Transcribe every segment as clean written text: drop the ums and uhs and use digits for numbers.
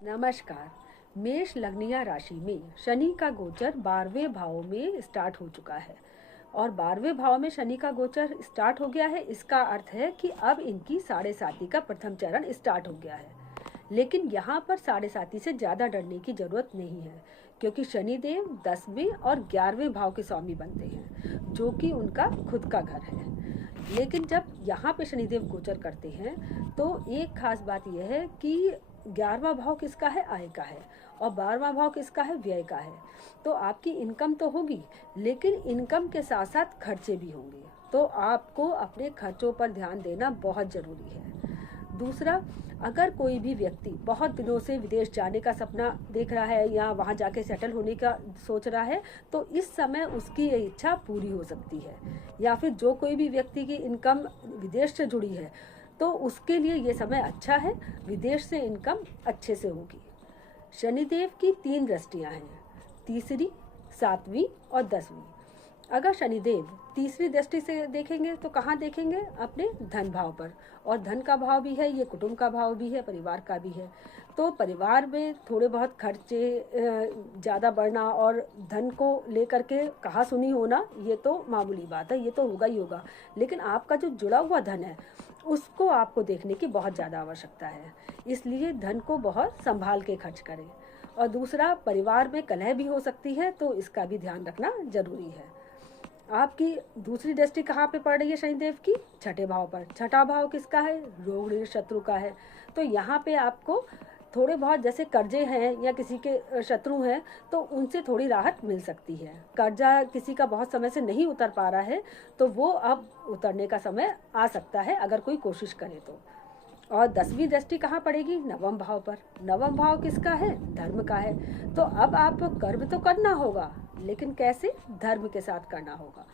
नमस्कार। मेष लग्निया राशि में शनि का गोचर 12वें भाव में स्टार्ट हो चुका है और 12वें भाव में शनि का गोचर स्टार्ट हो गया है। इसका अर्थ है कि अब इनकी साढ़े साती का प्रथम चरण स्टार्ट हो गया है। लेकिन यहाँ पर साढ़े साती से ज़्यादा डरने की जरूरत नहीं है, क्योंकि शनिदेव 10वें और 11वें भाव के स्वामी बनते हैं, जो कि उनका खुद का घर है। लेकिन जब यहाँ पे शनिदेव गोचर करते हैं तो एक खास बात यह है कि 11वां भाव किसका है? आय का है। और 12वां भाव किसका है? व्यय का है। तो आपकी इनकम तो होगी, लेकिन इनकम के साथ साथ खर्चे भी होंगे। तो आपको अपने खर्चों पर ध्यान देना बहुत ज़रूरी है। दूसरा, अगर कोई भी व्यक्ति बहुत दिनों से विदेश जाने का सपना देख रहा है या वहाँ जाके सेटल होने का सोच रहा है, तो इस समय उसकी ये इच्छा पूरी हो सकती है। या फिर जो कोई भी व्यक्ति की इनकम विदेश से जुड़ी है, तो उसके लिए ये समय अच्छा है, विदेश से इनकम अच्छे से होगी। शनिदेव की 3 दृष्टियाँ हैं, तीसरी, 7वीं और 10वीं। अगर शनिदेव तीसरी दृष्टि से देखेंगे तो कहाँ देखेंगे? अपने धन भाव पर। और धन का भाव भी है, ये कुटुंब का भाव भी है, परिवार का भी है। तो परिवार में थोड़े बहुत खर्चे ज़्यादा बढ़ना और धन को लेकर के कहा सुनी होना, ये तो मामूली बात है, ये तो होगा ही होगा। लेकिन आपका जो जुड़ा हुआ धन है, उसको आपको देखने की बहुत ज़्यादा आवश्यकता है। इसलिए धन को बहुत संभाल के खर्च करें। और दूसरा, परिवार में कलह भी हो सकती है, तो इसका भी ध्यान रखना जरूरी है। आपकी दूसरी दृष्टि कहाँ पे पड़ रही है शनिदेव की? छठे भाव पर। छठा भाव किसका है? रोग ऋण शत्रु का है। तो यहाँ पे आपको थोड़े बहुत जैसे कर्जे हैं या किसी के शत्रु हैं, तो उनसे थोड़ी राहत मिल सकती है। कर्जा किसी का बहुत समय से नहीं उतर पा रहा है, तो वो अब उतरने का समय आ सकता है, अगर कोई कोशिश करे तो। और 10वीं दृष्टि कहाँ पड़ेगी? नवम भाव पर। नवम भाव किसका है? धर्म का है। तो अब आपको कर्म तो करना होगा, लेकिन कैसे? धर्म के साथ करना होगा।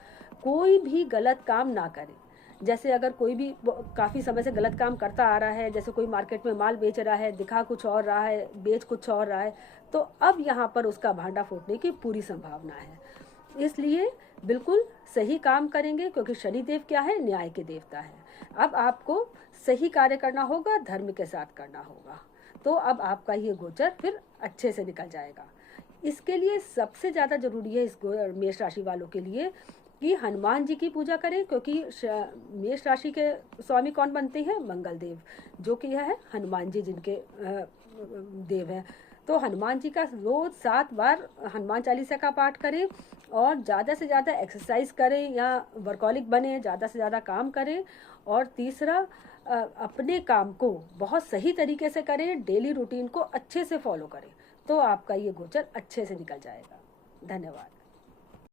कोई भी गलत काम ना करें। जैसे अगर कोई भी काफ़ी समय से गलत काम करता आ रहा है, जैसे कोई मार्केट में माल बेच रहा है, दिखा कुछ और रहा है, बेच कुछ और रहा है, तो अब यहाँ पर उसका भांडा फूटने की पूरी संभावना है। इसलिए बिल्कुल सही काम करेंगे, क्योंकि शनिदेव क्या है? न्याय के देवता है। अब आपको सही कार्य करना होगा, धर्म के साथ करना होगा। तो अब आपका ये गोचर फिर अच्छे से निकल जाएगा। इसके लिए सबसे ज़्यादा ज़रूरी है इस मेष राशि वालों के लिए कि हनुमान जी की पूजा करें, क्योंकि मेष राशि के स्वामी कौन बनते हैं? मंगल देव, जो कि यह है हनुमान जी, जिनके देव हैं। तो हनुमान जी का रोज 7 बार हनुमान चालीसा का पाठ करें और ज़्यादा से ज़्यादा एक्सरसाइज करें या वर्कॉलिक बने, ज़्यादा से ज़्यादा काम करें। और तीसरा, अपने काम को बहुत सही तरीके से करें, डेली रूटीन को अच्छे से फॉलो करें, तो आपका ये गोचर अच्छे से निकल जाएगा। धन्यवाद।